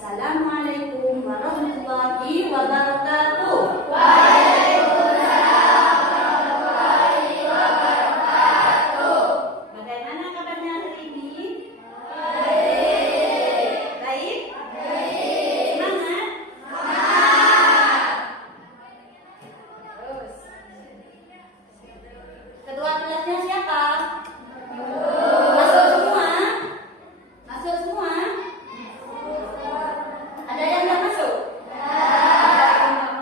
Assalamualaikum warahmatullahi wabarakatuh. Bagaimana kabarnya hari ini? Baik? Semangat? Terus. Kedua kelasnya siapa? Masuk semua? Masuk semua? Ada yang nggak masuk? Ada yang nggak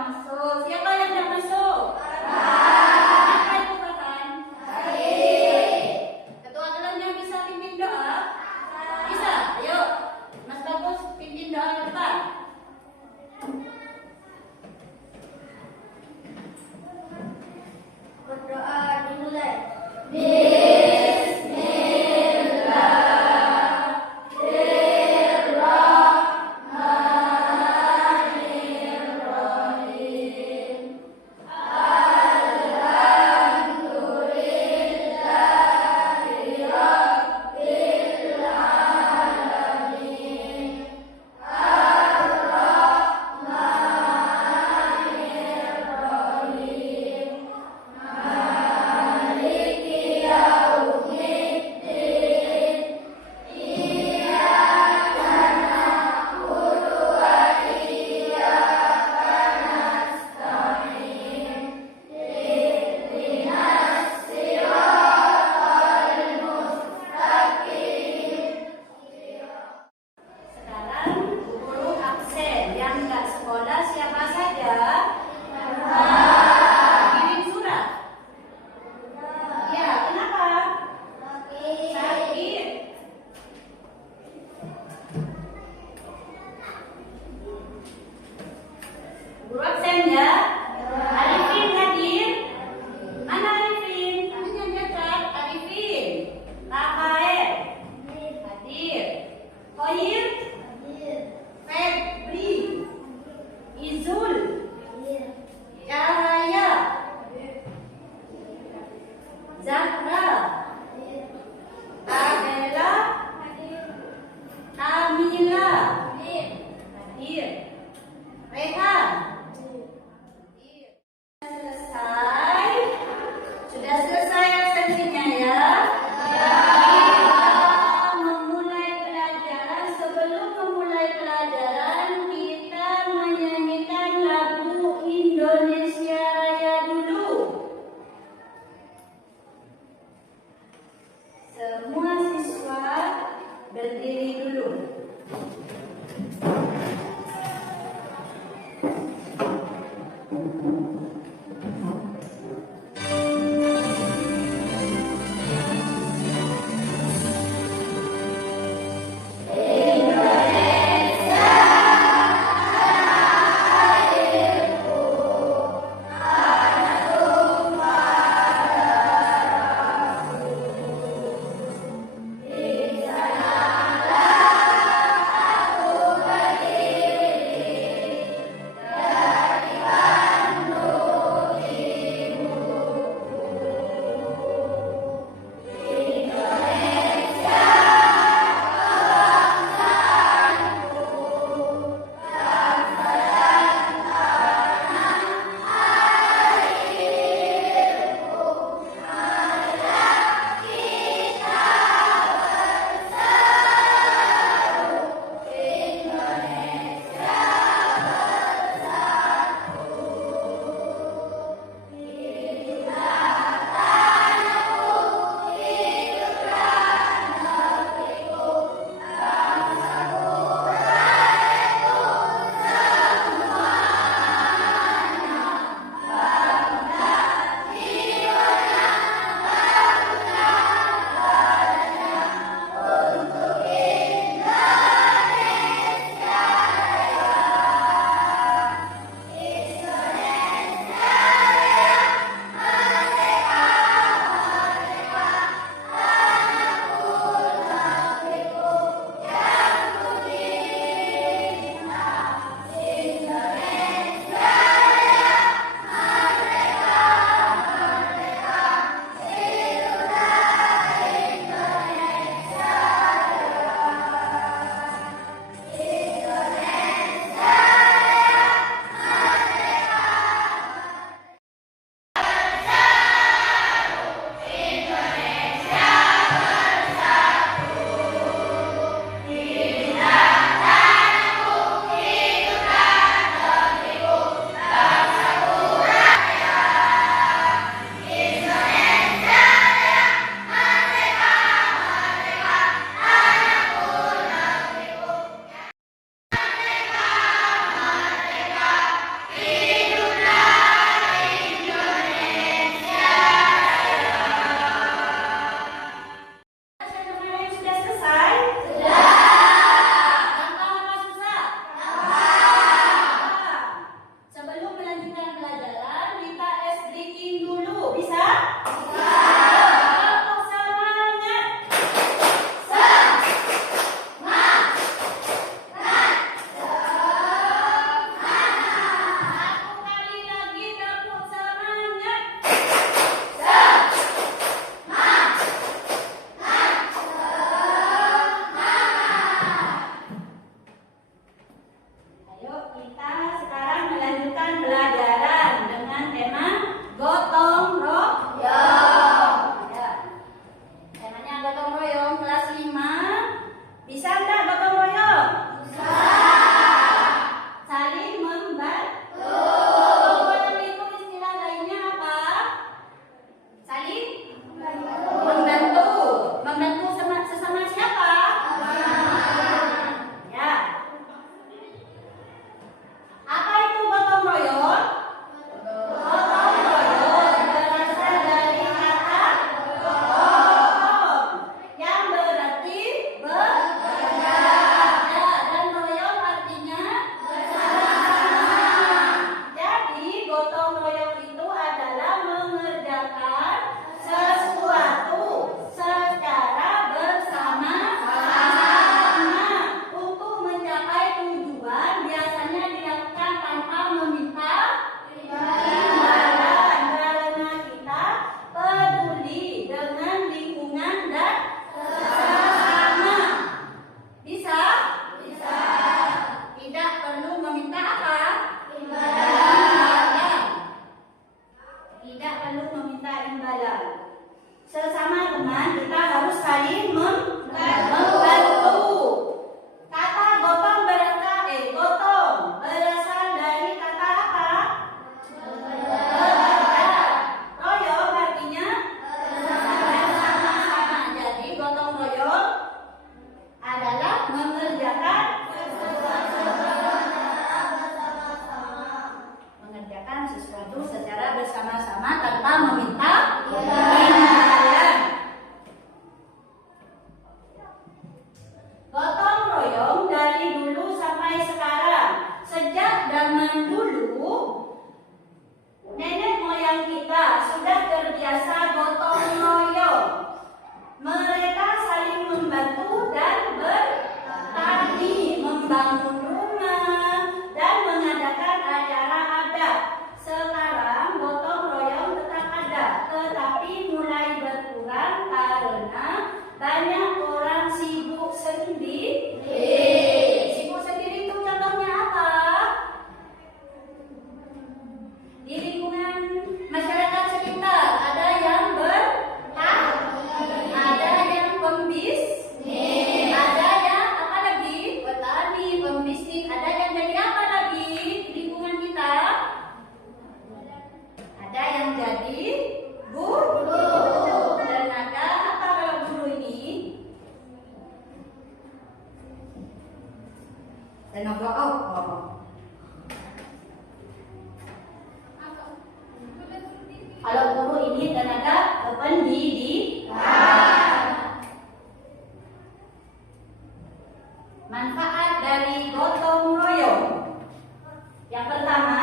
kita sekarang melanjutkan pelajaran dengan tema gotong royong. Ya. Temanya gotong royong kelas 5. Bisa nggak gotong royong? Bisa. Saling membantu. Gotong royong itu istilah lainnya apa? Saling membantu. Membantu sesama siapa? Ya. Apa itu gotong royong? Gotong royong berasal dari kata gotong yang berarti bekerja. Dan royong artinya bersama-sama. Jadi gotong royong itu adalah mengerjakan sesuatu secara bersama-sama untuk mencapai tujuan. Biasanya dilakukan tanpa meminta imbalan karena kita peduli dengan lingkungan dan sesama. Bisa? Bisa. Tidak perlu meminta apa? Imbalan. Tidak perlu meminta imbalan. Sesama teman kita harus saling membantu. Kata gotong berasal dari kata apa? Bekerja. Royong artinya bersama-sama. Jadi gotong royong adalah mengerjakan sesuatu secara bersama-sama tanpa meminta imbalan. Gotong royong dari dulu sampai sekarang. Sejak zaman dulu, nenek moyang kita sudah terbiasa gotong royong. Mereka saling membantu dan bertani, membangun rumah, dan mengadakan acara adat. Sekarang gotong royong tetap ada, tetapi mulai berkurang karena banyak orang sibuk sendiri. Sibuk sendiri itu contohnya apa? Di lingkungan masyarakat sekitar ada yang ada yang pembisnis, ada yang apa lagi? Petani, pembisnis, ada yang jadi apa lagi di lingkungan kita? Ada yang jadi guru. Dan ada apa kalau guru ini? Tenaga apa? Kalau guru ini tenaga pendidikan. Manfaat dari gotong royong. Yang pertama,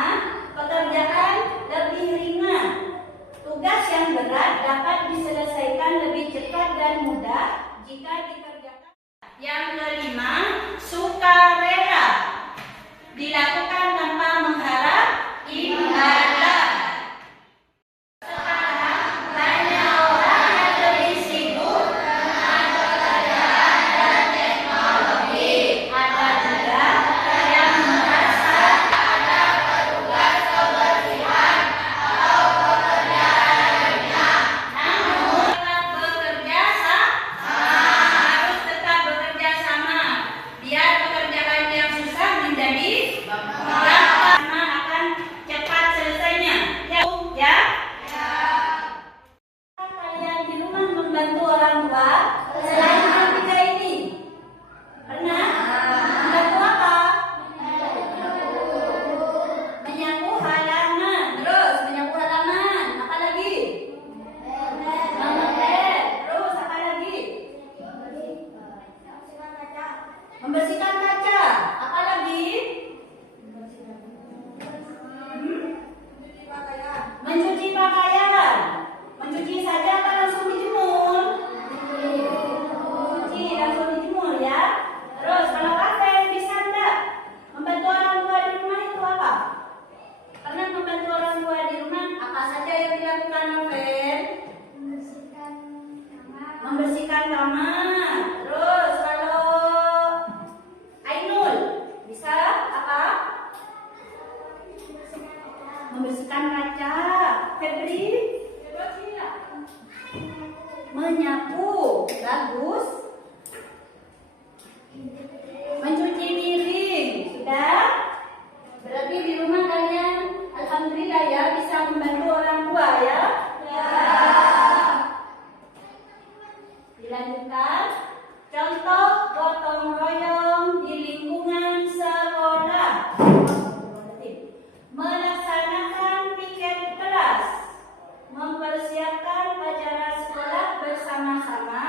pekerjaan lebih ringan. Tugas yang berat dapat diselesaikan lebih cepat dan mudah jika dikerjakan. Yang kelima, sukarela. Dilakukan tanpa mengharap imbalan. Sekarang banyak orang membersihkan kaca. Febri, menyapu. Bagus. Mencuci piring. Sudah? Berarti di rumah kalian alhamdulillah ya bisa membantu orang tua ya? Ya. Dilanjutkan. Contoh gotong royong di lingkungan sekolah. Melaksanakan piket kelas. Mempersiapkan acara sekolah bersama-sama.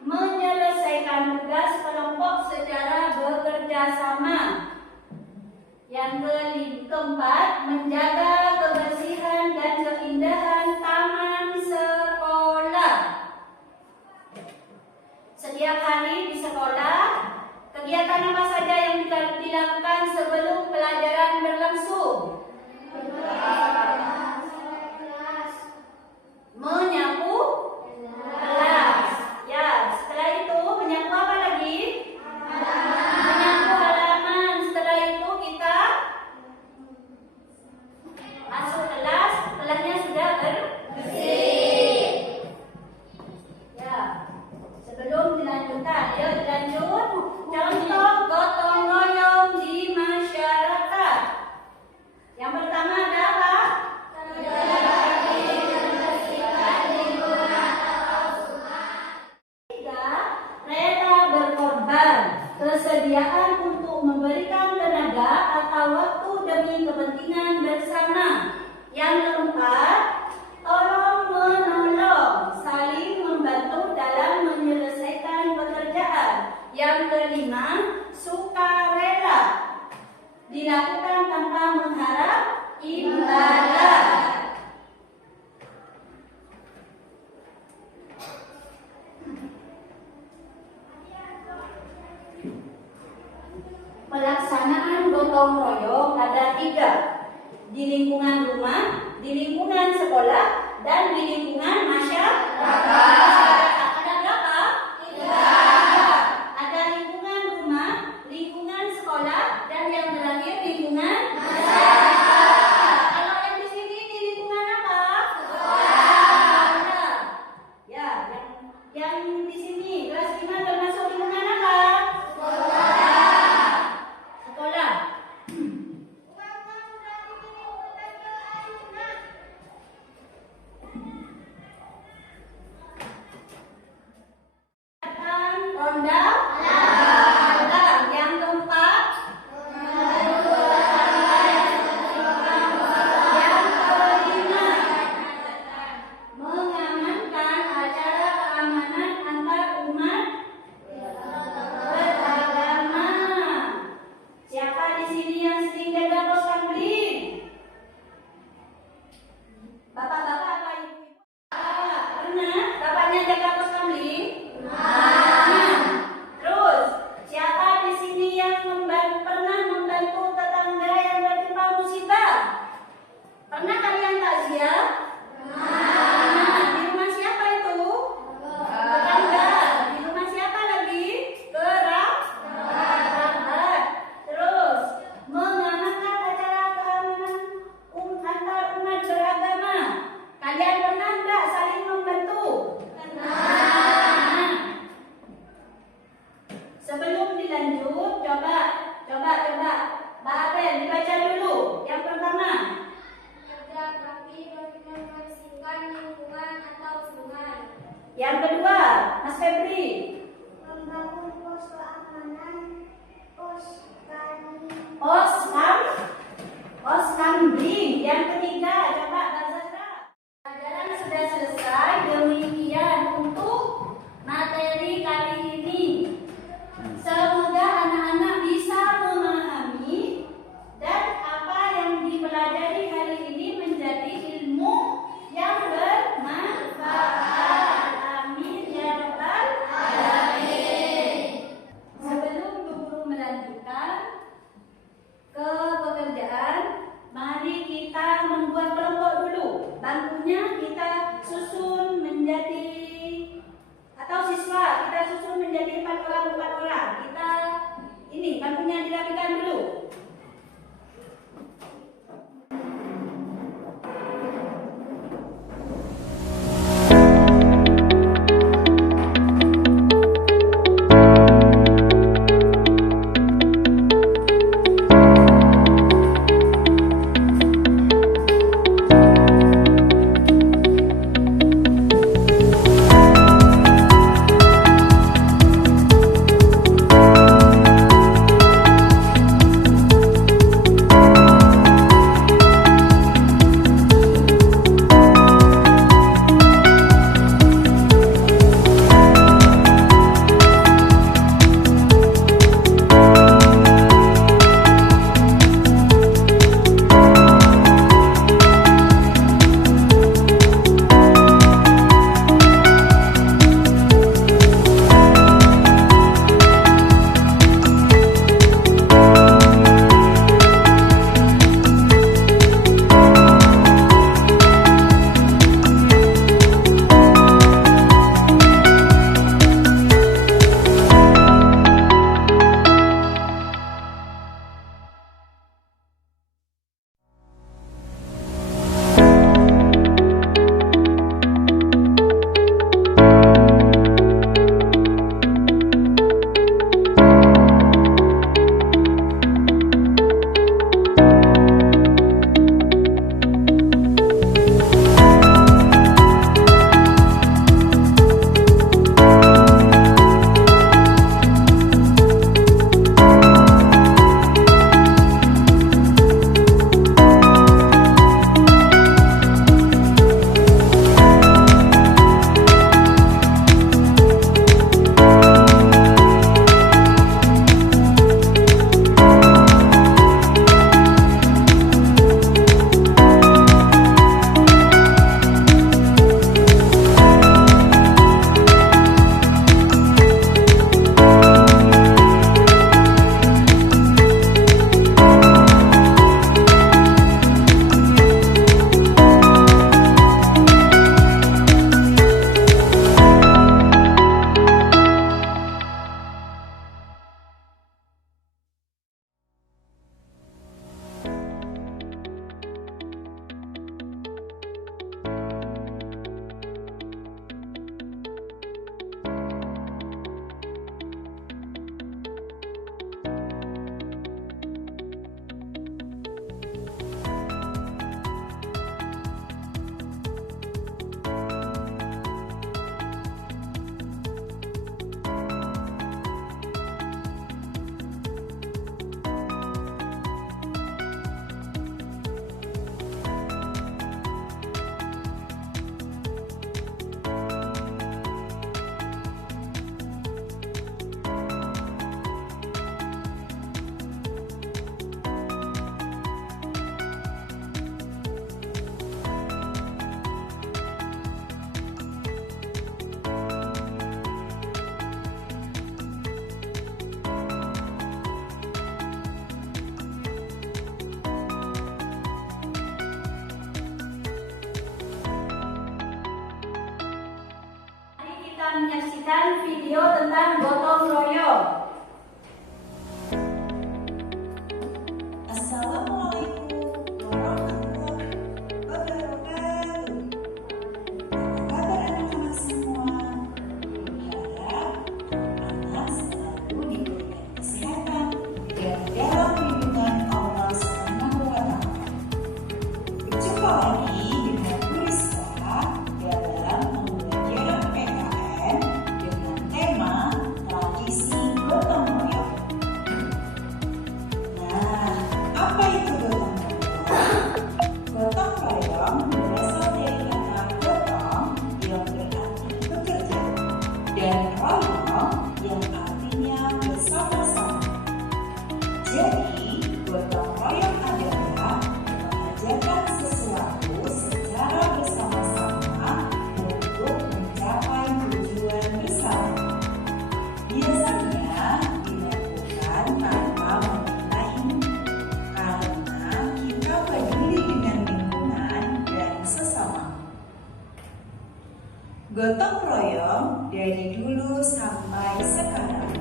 Menyelesaikan tugas kelompok secara bekerja sama. Yang keempat, menjaga kebersihan dan keindahan taman sekolah. Setiap hari di sekolah, kegiatan apa saja yang dilakukan sebelum pelajaran berlangsung? Menyapu kelas. Ya, setelah itu menyapu apa lagi? Menyapu halaman. Setelah itu kita masuk kelas. Kelasnya sudah bersih. Ya, sebelum dilanjutkan, yuk dilanjut. Contoh gotong royong di masyarakat. Yang pertama ada apa? Rela berkorban, kesediaan untuk memberikan tenaga atau waktu demi kepentingan bersama. Yang keempat, tolong menolong, saling membantu dalam menyelesaikan pekerjaan. Yang kelima, sukarela, dilakukan tanpa mengharap imbalan. Pelaksanaan gotong royong ada 3. Di lingkungan rumah, di lingkungan sekolah, dan di lingkungan masyarakat. Ada berapa? 3. Ada lingkungan rumah, lingkungan sekolah, dan yang terakhir lingkungan masyarakat. Kalau yang di sini di lingkungan apa? Sekolah. Ya, yang di sini kelas 5 termasuk lingkungan apa? Sekolah. Ronda alam. Yang keempat, yang kelima, mengamankan acara keamanan antar umat beragama. Siapa di sini yang sering jaga pos kamling? Bapak-bapak apa ibu? Pernah bapaknya jaga pos kamling? Terus, siapa di sini yang pernah membantu tetangga yang tertimpa musibah? Pernah kalian takziah? Di rumah siapa itu? Tetangga. Di rumah siapa lagi? Kerabat. Terus, mengamankan acara keamanan antar umat beragama. Kalian pernah enggak saling membantu? Sebelum dilanjut, coba. Mbak Abel, dibaca dulu. Yang pertama. Membersihkan lingkungan atau sungai. Yang kedua, Mas Febri. Membangun pos keamanan, pos kambing. Yang ketiga, coba Mbak Zahra. Pelajaran sudah selesai. Demikian untuk materi kali ini. Semoga anak-anak bisa memahami dan apa yang dipelajari hari ini menjadi ilmu yang bermanfaat. Amin ya rabbal alamin. Sebelum guru melanjutkan ke pekerjaan, mari kita membuat kelompok akan menyaksikan video tentang gotong royong. Assalamualaikum warahmatullahi wabarakatuh. Apa kabar anak-anak semua? Berharap anak selalu diberikan kesehatan dan dalam lindungan Allah Subhanahu wa Ta'ala. Berjumpa lagi dengan Bu Rizka dalam pembelajaran PKN dengan tema tradisi gotong royong. Nah, apa itu gotong royong? Gotong royong berasal dari kata gotong yang berarti bekerja dan royong yang artinya bersama-sama. Jadi, gotong royong adalah mengerjakan sesuatu secara bersama-sama untuk mencapai tujuan bersama. Biasanya dilakukan tanpa memaknai karena kita peduli dengan lingkungan dan sesama. Gotong royong dari dulu sampai sekarang.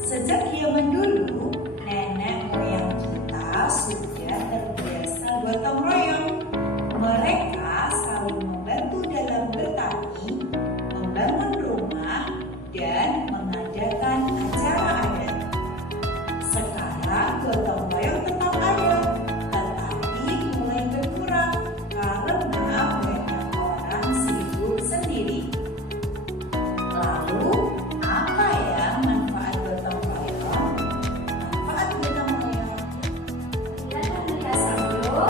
Sejak zaman dulu, nenek moyang kita sudah terbiasa gotong royong. Mereka saling membantu dalam bertani, membangun rumah, dan mengadakan acara adat. Sekarang gotong royong tetap ada, tetapi mulai berkurang karena banyak orang sibuk sendiri. Lalu, apa ya manfaat gotong royong? Manfaat gotong royong. Dan mendasar dulu,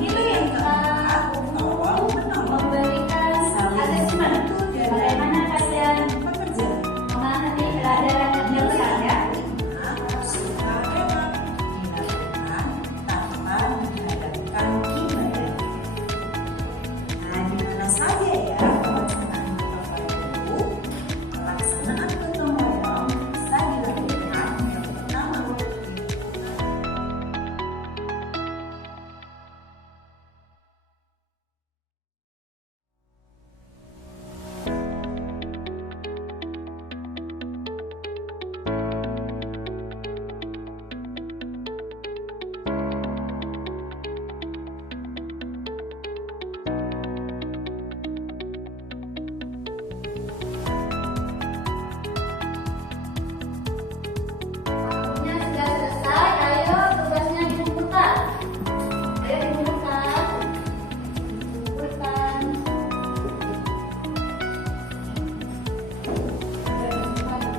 Inilah yang keempat, tolong menolong, memberikan saling asesmen membantu dalam bagaimana kalian bekerja. memahami pelajaran penyelesaian ya. Suka rela dilakukan tanpa mengharapkan imbalan. Nah, di mana saja ya pelaksanaan gotong royong itu? Pelaksanaan gotong royong bisa dilakukan yang pertama di lingkungan. Waktunya sudah selesai, ayo tugasnya dikumpulkan. Ayo dikumpulkan. Kumpulkan. Ayo dikumpulkan.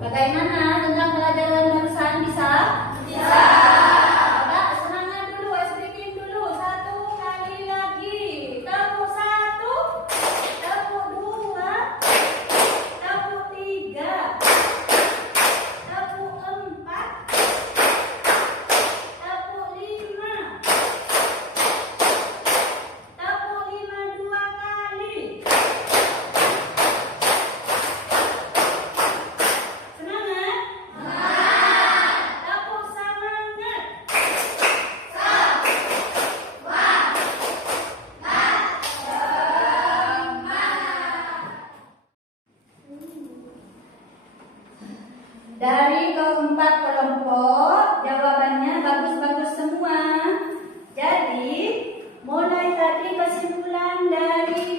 Bagaimana tentang pelajaran barusan bisa? Bisa. Coba semangat dulu, speaking dulu. Satu kali lagi. Tepuk satu, tepuk dua, tepuk tiga, tepuk empat, tepuk lima, tepuk lima dua kali. Semangat. Tepuk semangat. Dari keempat kelompok, jawabannya bagus-bagus semua. Jadi, mulai tadi kesimpulan dari